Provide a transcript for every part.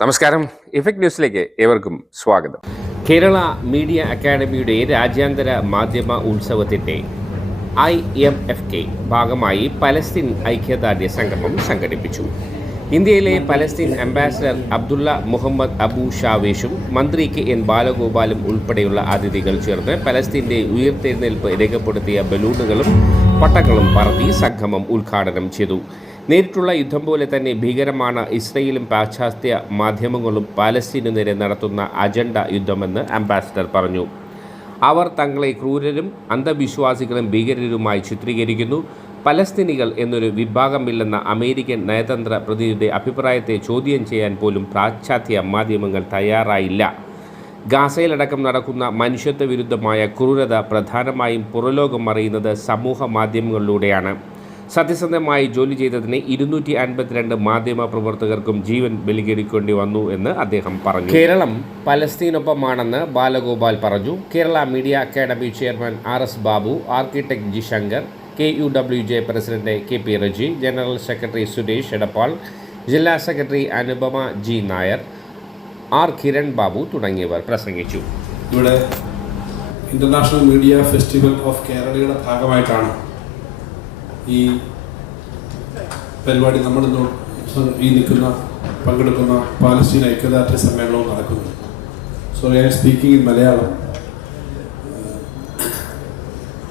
നമസ്കാരം. ഇഫക്ട് ന്യൂസിലേക്ക് ഏവർക്കും സ്വാഗതം. കേരള മീഡിയ അക്കാദമിയുടെ രാജ്യാന്തര മാധ്യമ ഉത്സവത്തിന്റെ ഐ എം എഫ് കെ ഭാഗമായി പലസ്തീൻ ഐക്യദാർഢ്യ സംഗമം സംഘടിപ്പിച്ചു. ഇന്ത്യയിലെ പലസ്തീൻ അംബാസഡർ അബ്ദുള്ള മുഹമ്മദ് അബു ഷാവേഷും മന്ത്രി കെ എൻ ബാലഗോപാലും ഉൾപ്പെടെയുള്ള അതിഥികൾ ചേർന്ന് പലസ്തീന്റെ ഉയർത്തെഴുന്നേൽപ്പ് രേഖപ്പെടുത്തിയ ബലൂണുകളും പട്ടങ്ങളും പറത്തി സംഗമം ഉദ്ഘാടനം ചെയ്തു. നേരിട്ടുള്ള യുദ്ധം പോലെ തന്നെ ഭീകരമാണ് ഇസ്രയേലും പാശ്ചാത്യ മാധ്യമങ്ങളും പാലസ്തീനു നേരെ നടത്തുന്ന അജണ്ട യുദ്ധമെന്ന് അംബാസിഡർ പറഞ്ഞു. അവർ തങ്ങളെ ക്രൂരരും അന്ധവിശ്വാസികളും ഭീകരരുമായി ചിത്രീകരിക്കുന്നു. പലസ്തീനികൾ എന്നൊരു വിഭാഗമില്ലെന്ന അമേരിക്കൻ നയതന്ത്ര പ്രതിനിധിയുടെ അഭിപ്രായത്തെ ചോദ്യം ചെയ്യാൻ പോലും പാശ്ചാത്യ മാധ്യമങ്ങൾ തയ്യാറായില്ല. ഗാസയിലടക്കം നടക്കുന്ന മനുഷ്യത്വ വിരുദ്ധമായ ക്രൂരത പ്രധാനമായും പുറലോകം അറിയുന്നത് സമൂഹ മാധ്യമങ്ങളിലൂടെയാണ്. സത്യസന്ധമായി ജോലി ചെയ്തതിന് ഇരുന്നൂറ്റി അൻപത്തിരണ്ട് മാധ്യമ പ്രവർത്തകർക്കും ജീവൻ ബലികരിക്കേണ്ടി വന്നു എന്ന് അദ്ദേഹം പറഞ്ഞു. കേരളം പലസ്തീനൊപ്പമാണെന്ന് ബാലഗോപാൽ പറഞ്ഞു. Kerala media academy chairman R S Babu architect G Shankar K U W J president K P Reji general secretary Suresh Edappal ജില്ലാ secretary Anupama G Nair R Kiran Babu തുടങ്ങിയവർ പ്രസംഗിച്ചു. ഇവിടെ ഇന്റർനാഷണൽ മീഡിയ ഫെസ്റ്റിവൽ ഓഫ് കേരളയുടെ ഭാഗമായിട്ടാണ് ഈ പരിപാടി നമ്മൾ ഈ നിൽക്കുന്ന പങ്കെടുക്കുന്ന പാലസ്തീൻ ഐക്യദാർഢ്യ സമ്മേളനവും നടക്കുന്നത് so I am speaking in Malayalam.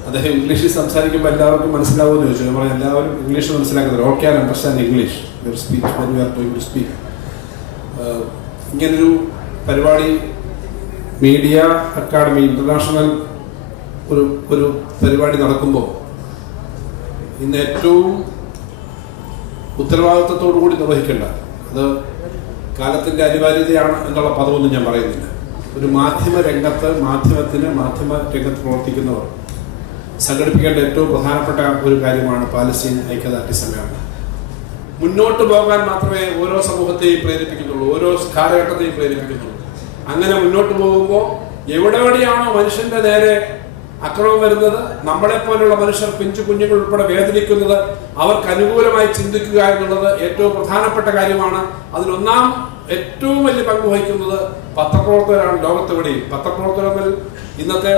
അദ്ദേഹം ഇംഗ്ലീഷിൽ സംസാരിക്കുമ്പോൾ എല്ലാവർക്കും മനസ്സിലാവുമെന്ന് ചോദിച്ചു. നമ്മൾ എല്ലാവരും ഇംഗ്ലീഷ് മനസ്സിലാക്കുന്നത് okay and understand English. Speech when you are to speak ഇങ്ങനൊരു പരിപാടി മീഡിയ അക്കാഡമി ഇന്റർനാഷണൽ ഒരു ഒരു പരിപാടി നടക്കുമ്പോൾ ഇന്ന് ഏറ്റവും ഉത്തരവാദിത്വത്തോടു കൂടി നിർവഹിക്കേണ്ട അത് കാലത്തിന്റെ അനിവാര്യതയാണ് എന്നുള്ള പദമൊന്നും ഞാൻ പറയുന്നില്ല. ഒരു മാധ്യമ രംഗത്ത് മാധ്യമത്തിന് മാധ്യമ രംഗത്ത് പ്രവർത്തിക്കുന്നവർ സംഘടിപ്പിക്കേണ്ട ഏറ്റവും പ്രധാനപ്പെട്ട ഒരു കാര്യമാണ് പാലസ്തീൻ ഐക്യദാർഢ്യ സമ്മേളനം. മുന്നോട്ട് പോകാൻ മാത്രമേ ഓരോ സമൂഹത്തെയും പ്രേരിപ്പിക്കുന്നുള്ളൂ ഓരോ കാലഘട്ടത്തെയും പ്രേരിപ്പിക്കുന്നുള്ളൂ. അങ്ങനെ മുന്നോട്ട് പോകുമ്പോൾ എവിടെവിടെയാണോ മനുഷ്യന്റെ നേരെ അക്രമം വരുന്നത് നമ്മളെ പോലുള്ള മനുഷ്യർ പിഞ്ചു കുഞ്ഞുങ്ങൾ ഉൾപ്പെടെ വേദനിക്കുന്നത് അവർക്ക് അനുകൂലമായി ചിന്തിക്കുക എന്നുള്ളത് ഏറ്റവും പ്രധാനപ്പെട്ട കാര്യമാണ്. അതിലൊന്നാം ഏറ്റവും വലിയ പങ്ക് വഹിക്കുന്നത് പത്രപ്രവർത്തകരാണ് ലോകത്തെവിടെയും. പത്രപ്രവർത്തനങ്ങൾ ഇന്നത്തെ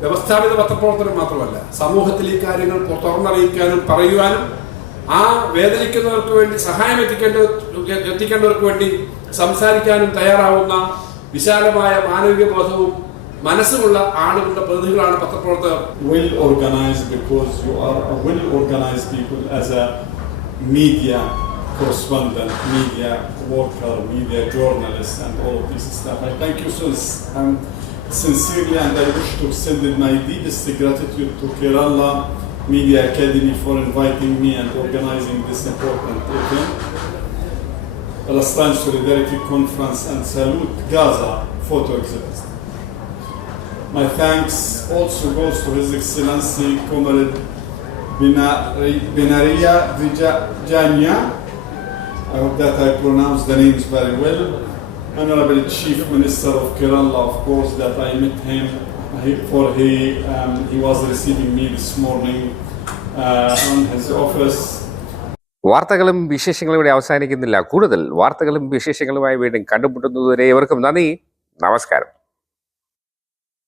വ്യവസ്ഥാപിത പത്രപ്രവർത്തനം മാത്രമല്ല സമൂഹത്തിൽ ഈ കാര്യങ്ങൾ തുറന്നറിയിക്കാനും പറയുവാനും ആ വേദനിക്കുന്നവർക്ക് വേണ്ടി സഹായം എത്തിക്കേണ്ട എത്തിക്കേണ്ടവർക്ക് വേണ്ടി സംസാരിക്കാനും തയ്യാറാവുന്ന വിശാലമായ മാനവിക ബോധവും മനസ്സുമുള്ള ആളുകളുടെ പ്രതിനിധികളാണ് പത്രപ്രവർത്തകർ well organized because you are a well organized people as a media correspondent, media worker, media journalist, and all of this stuff. I thank you so um, sincerely, and I wish to extend my deepest gratitude to Kerala Media Academy for inviting me and organizing this important event. Palestine Solidarity Conference and salute Gaza photo exhibit. My thanks also goes to His Excellency Comrade Benaria Vijayanya. I hope that I pronounce the names very well. Honorable Chief Minister of Kerala, of course, that I met him for he um, he was receiving me this morning uh, on his office. വാർത്തകളും വിശേഷങ്ങളും ഇവിടെ അവസാനിക്കുന്നില്ല കൂടുതൽ വാർത്തകളും വിശേഷങ്ങളുമായി വീണ്ടും കണ്ടുമുട്ടുന്നതുവരെ ഇവർക്കും നന്ദി നമസ്കാരം